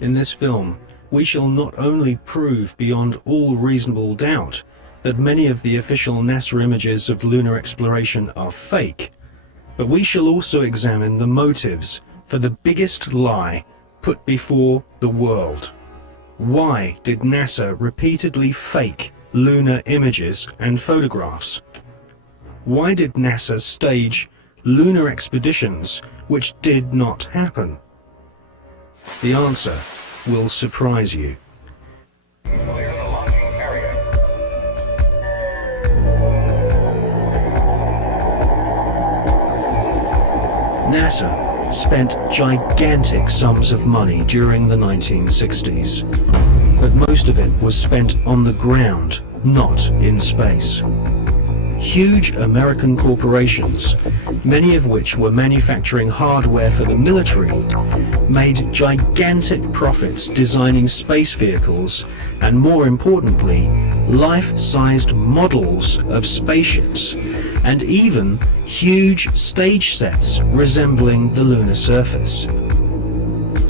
In this film, we shall not only prove beyond all reasonable doubt that many of the official NASA images of lunar exploration are fake, but we shall also examine the motives for the biggest lie put before the world. Why did NASA repeatedly fake lunar images and photographs? Why did NASA stage lunar expeditions which did not happen? The answer will surprise you. NASA spent gigantic sums of money during the 1960s, but most of it was spent on the ground, not in space. Huge American corporations, many of which were manufacturing hardware for the military, made gigantic profits designing space vehicles and, more importantly, life-sized models of spaceships, and even huge stage sets resembling the lunar surface.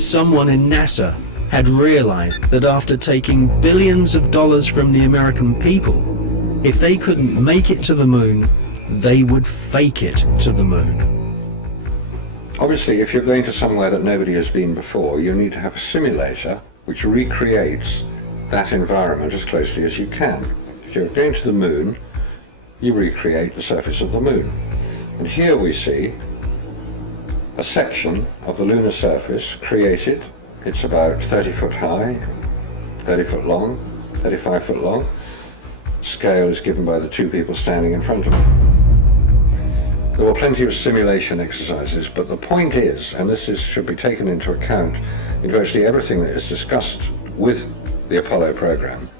Someone in NASA had realized that after taking billions of dollars from the American people, if they couldn't make it to the moon, they would fake it to the moon. Obviously, if you're going to somewhere that nobody has been before, you need to have a simulator which recreates that environment as closely as you can. If you're going to the moon, you recreate the surface of the moon. And here we see a section of the lunar surface created. It's about 30 foot high, 30 foot long, 35 foot long. Scale is given by the two people standing in front of it. There were plenty of simulation exercises, but the point is, and should be taken into account in virtually everything that is discussed with the Apollo program,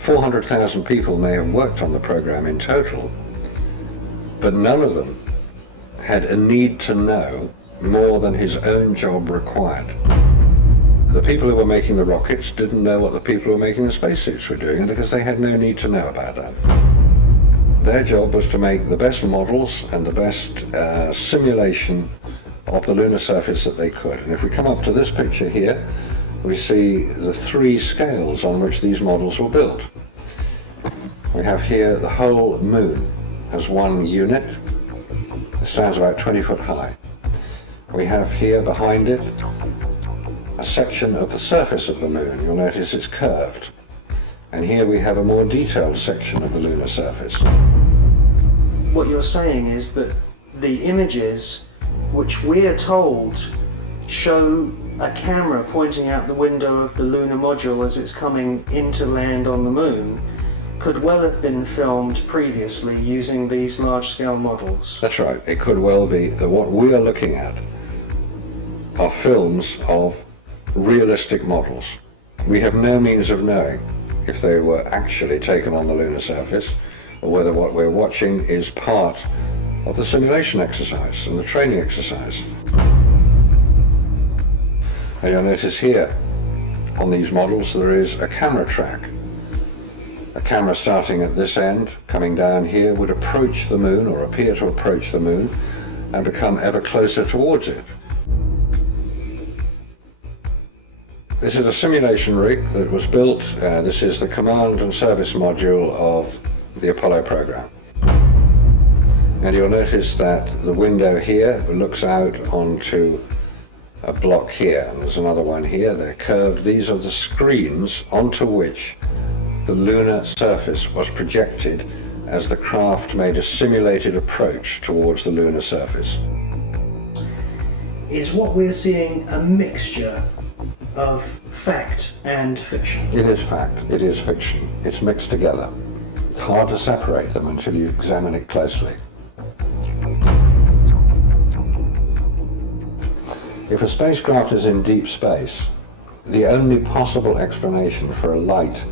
400,000 people may have worked on the program in total, but none of them had a need to know more than his own job required. The people who were making the rockets didn't know what the people who were making the spacesuits were doing, because they had no need to know about that. Their job was to make the best models and the best simulation of the lunar surface that they could. And if we come up to this picture here, we see the three scales on which these models were built. We have here the whole moon as one unit. It stands about 20 foot high. We have here behind it a section of the surface of the moon. You'll notice it's curved. And here we have a more detailed section of the lunar surface. What you're saying is that the images which we are told show a camera pointing out the window of the lunar module as it's coming into land on the moon could well have been filmed previously using these large-scale models. That's right. It could well be that what we are looking at are films of realistic models. We have no means of knowing if they were actually taken on the lunar surface, or whether what we're watching is part of the simulation exercise and the training exercise. And you'll notice here on these models there is a camera track. A camera starting at this end, coming down here, would approach the moon, or appear to approach the moon, and become ever closer towards it. This is a simulation rig that was built. This is the command and service module of the Apollo program. And you'll notice that the window here looks out onto a block here, and there's another one here. They're curved. These are the screens onto which the lunar surface was projected as the craft made a simulated approach towards the lunar surface. Is what we're seeing a mixture of fact and fiction? It is fact, it is fiction. It's mixed together. It's hard to separate them until you examine it closely. If a spacecraft is in deep space, the only possible explanation for a light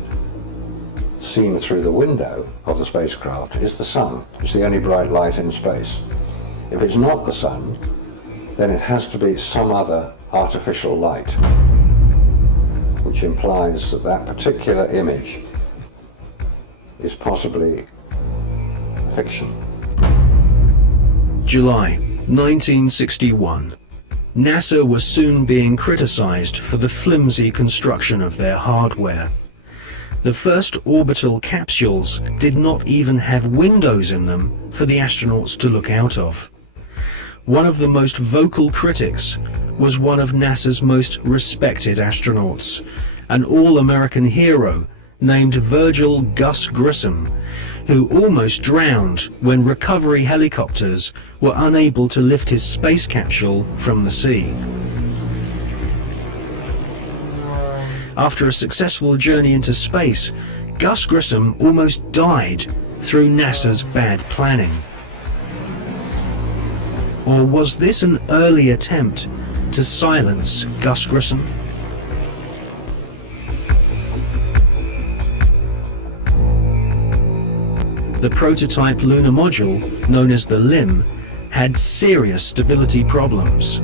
seen through the window of the spacecraft is the sun. It's the only bright light in space. If it's not the sun, then it has to be some other artificial light, which implies that that particular image is possibly fiction. July 1961. NASA was soon being criticized for the flimsy construction of their hardware. The first orbital capsules did not even have windows in them for the astronauts to look out of. One of the most vocal critics was one of NASA's most respected astronauts, an all-American hero named Virgil Gus Grissom, who almost drowned when recovery helicopters were unable to lift his space capsule from the sea. After a successful journey into space, Gus Grissom almost died through NASA's bad planning. Or was this an early attempt to silence Gus Grissom? The prototype lunar module, known as the LIM, had serious stability problems.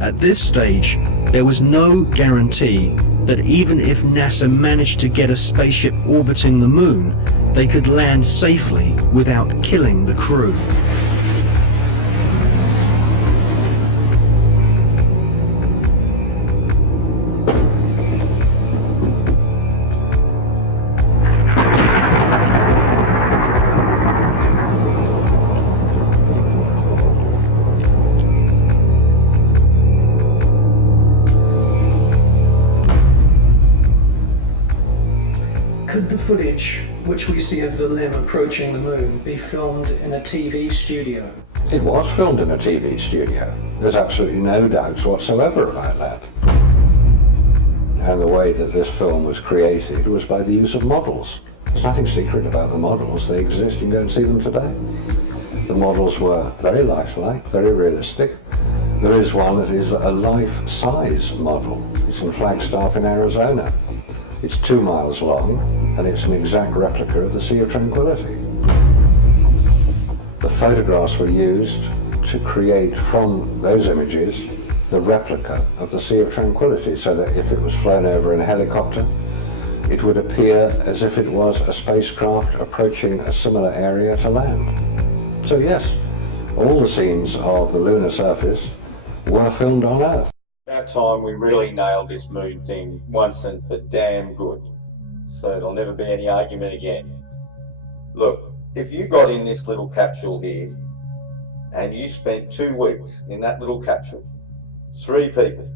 At this stage, there was no guarantee that even if NASA managed to get a spaceship orbiting the moon, they could land safely without killing the crew. Could the footage which we see of the LIM approaching the moon be filmed in a TV studio? It was filmed in a TV studio. There's absolutely no doubts whatsoever about that. And the way that this film was created was by the use of models. There's nothing secret about the models. They exist. You can go and see them today. The models were very lifelike, very realistic. There is one that is a life-size model. It's in Flagstaff in Arizona. It's 2 miles long, and it's an exact replica of the Sea of Tranquility. The photographs were used to create from those images the replica of the Sea of Tranquility, so that if it was flown over in a helicopter, it would appear as if it was a spacecraft approaching a similar area to land. So yes, all the scenes of the lunar surface were filmed on Earth. That time we really nailed this moon thing once and for damn good. So there'll never be any argument again. Look, if you got in this little capsule here and you spent 2 weeks in that little capsule, 3 people.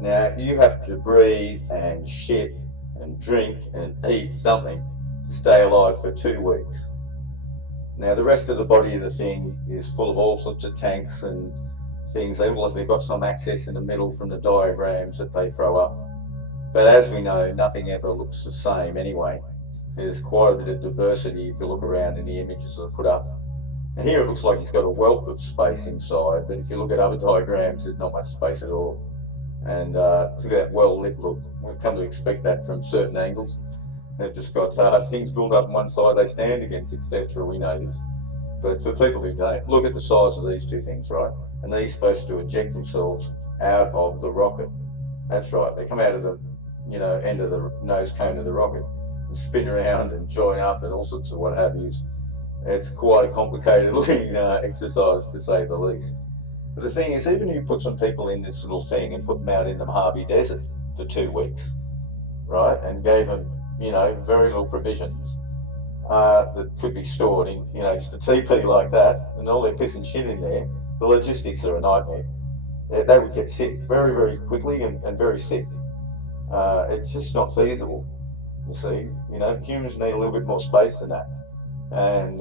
Now you have to breathe and shit and drink and eat something to stay alive for 2 weeks. Now the rest of the body of the thing is full of all sorts of tanks and things. They look like they've got some access in the middle from the diagrams that they throw up. But as we know, nothing ever looks the same anyway. There's quite a bit of diversity if you look around in the images that are put up. And here it looks like he's got a wealth of space inside, but if you look at other diagrams, there's not much space at all. And look at that well-lit look. We've come to expect that from certain angles. They've just got things built up on one side they stand against, etc. We know this. But for people who don't, look at the size of these 2 things, right? And they're supposed to eject themselves out of the rocket. That's right, they come out of the end of the nose cone of the rocket and spin around and join up and all sorts of what have yous. It's quite a complicated looking exercise, to say the least. But the thing is, even if you put some people in this little thing and put them out in the Mojave Desert for 2 weeks, right, and gave them, very little provisions that could be stored in, just a teepee like that, and all their piss and shit in there, the logistics are a nightmare. They would get sick very, very quickly and very sick. It's just not feasible, you see. Humans need a little bit more space than that. And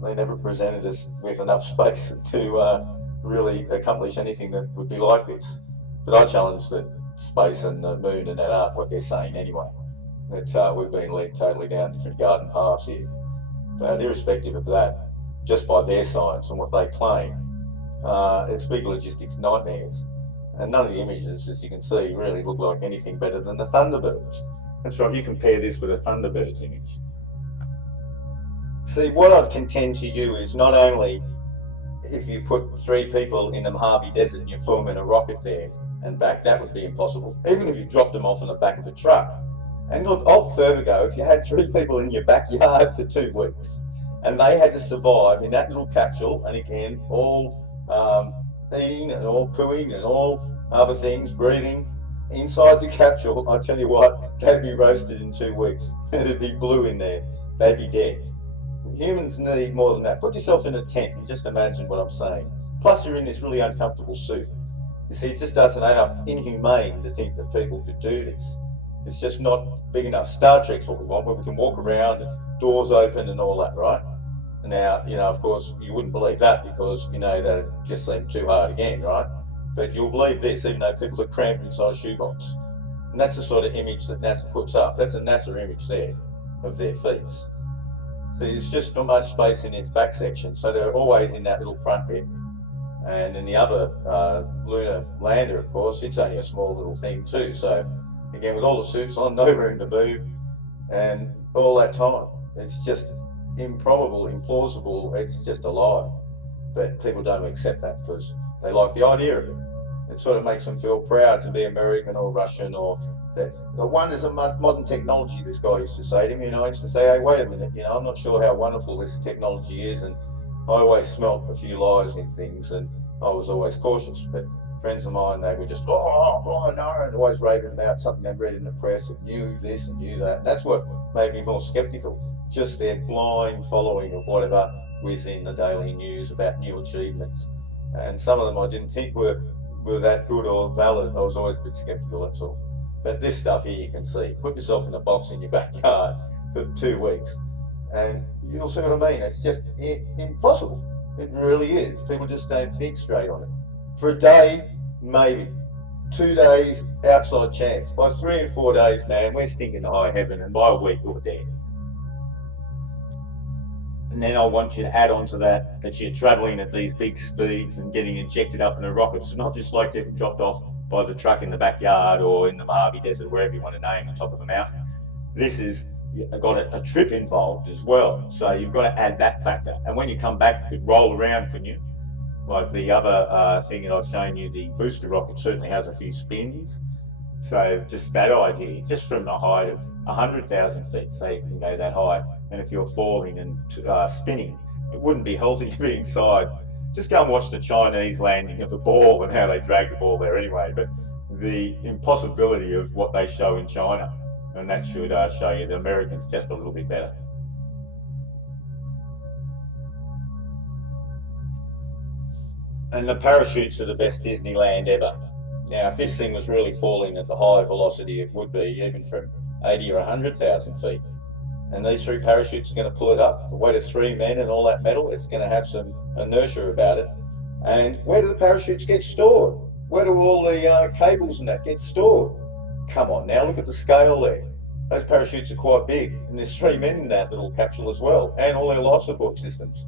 they never presented us with enough space to really accomplish anything that would be like this. But I challenge that space and the moon and that aren't what they're saying anyway. That we've been led totally down different garden paths here. But irrespective of that, just by their science and what they claim, it's big logistics nightmares. And none of the images, as you can see, really look like anything better than the Thunderbirds. That's right, you compare this with a Thunderbirds image. See, what I'd contend to you is not only if you put 3 people in the Mojave Desert and you flew them in a rocket there and back, that would be impossible. Even if you dropped them off on the back of a truck. And look, I'll further go, if you had 3 people in your backyard for 2 weeks And they had to survive in that little capsule, and again, all eating and all pooing and all other things, breathing inside the capsule. I tell you what, they'd be roasted in 2 weeks. It'd be blue in there. They'd be dead. Humans need more than that. Put yourself in a tent and just imagine what I'm saying. Plus, you're in this really uncomfortable suit. You see, it just doesn't add up. It's inhumane to think that people could do this. It's just not big enough. Star Trek's what we want, where we can walk around and doors open and all that, right? Now, of course, you wouldn't believe that because, that just seemed too hard again, right? But you'll believe this, even though people are cramped inside a shoebox. And that's the sort of image that NASA puts up. That's a NASA image there of their feet. So there's just not much space in its back section. So they're always in that little front bit. And in the other lunar lander, of course, it's only a small little thing too. So again, with all the suits on, no room to move, and all that time. It's just improbable, implausible, it's just a lie. But people don't accept that because they like the idea of it. It sort of makes them feel proud to be American or Russian, or the wonders of modern technology, this guy used to say to me. I used to say, hey, wait a minute, I'm not sure how wonderful this technology is, and I always smelt a few lies in things, and I was always cautious. But friends of mine, they were just, oh no, and always raving about something they'd read in the press and knew this and knew that. And that's what made me more skeptical, just their blind following of whatever was in the daily news about new achievements. And some of them I didn't think were that good or valid. I was always a bit skeptical, that's all. But this stuff here you can see. Put yourself in a box in your backyard for 2 weeks and you'll see what I mean. It's just impossible. It really is. People just don't think straight on it. For a day, maybe. 2 days, outside chance. By 3 and 4 days, man, we're stinking to high heaven, and by a week, we're dead. And then I want you to add on to that you're travelling at these big speeds and getting injected up in a rocket. It's not just like getting dropped off by the truck in the backyard or in the Mojave Desert, wherever you want to name, on top of a mountain. This is got a trip involved as well. So you've got to add that factor. And when you come back, you could roll around, couldn't you? Like the other thing that I was showing you, the booster rocket certainly has a few spins. So just that idea, just from the height of 100,000 feet, say you can go that high, and if you're falling and spinning, it wouldn't be healthy to be inside. Just go and watch the Chinese landing of the ball and how they drag the ball there anyway. But the impossibility of what they show in China, and that should show you the Americans just a little bit better. And the parachutes are the best Disneyland ever. Now, if this thing was really falling at the high velocity it would be, even from 80 or 100,000 feet, and these 3 parachutes are going to pull it up, the weight of 3 men and all that metal, it's going to have some inertia about it. And where do the parachutes get stored? Where do all the cables and that get stored? Come on now, look at the scale there. Those parachutes are quite big, and there's 3 men in that little capsule as well, and all their life support systems.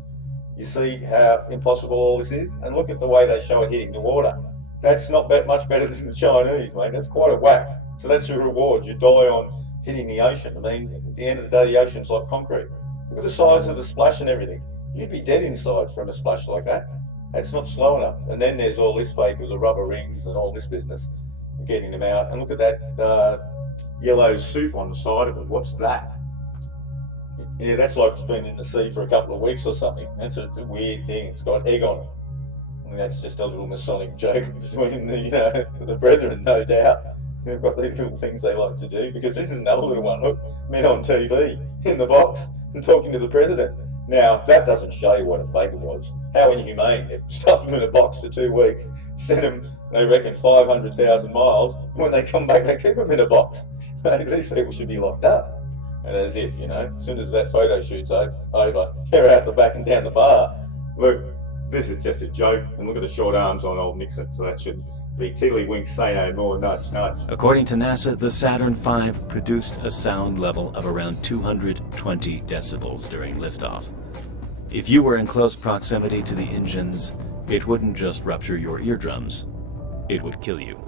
You see how impossible all this is? And look at the way they show it hitting the water. That's not that much better than the Chinese, mate. That's quite a whack. So that's your reward. You die on hitting the ocean. I mean, at the end of the day, the ocean's like concrete. Look at the size of the splash and everything. You'd be dead inside from a splash like that. That's not slow enough. And then there's all this fake with the rubber rings and all this business, getting them out. And look at that yellow soup on the side of it. What's that? Yeah, that's like it's been in the sea for a couple of weeks or something. That's a weird thing. It's got egg on it. I mean, that's just a little Masonic joke between the brethren, no doubt. They've got these little things they like to do, because this is another little one. Look, men on TV in the box and talking to the president. Now, if that doesn't show you what a fake it was, how inhumane. They've stuffed them in a box for 2 weeks, sent them, they reckon, 500,000 miles. When they come back, they keep them in a box. These people should be locked up. And as if, as soon as that photo shoot's over, they're out the back and down the bar. Look, this is just a joke. And look at the short arms on old Nixon. So that should be tiddlywink, say no more, nudge, nudge. According to NASA, the Saturn V produced a sound level of around 220 decibels during liftoff. If you were in close proximity to the engines, it wouldn't just rupture your eardrums, it would kill you.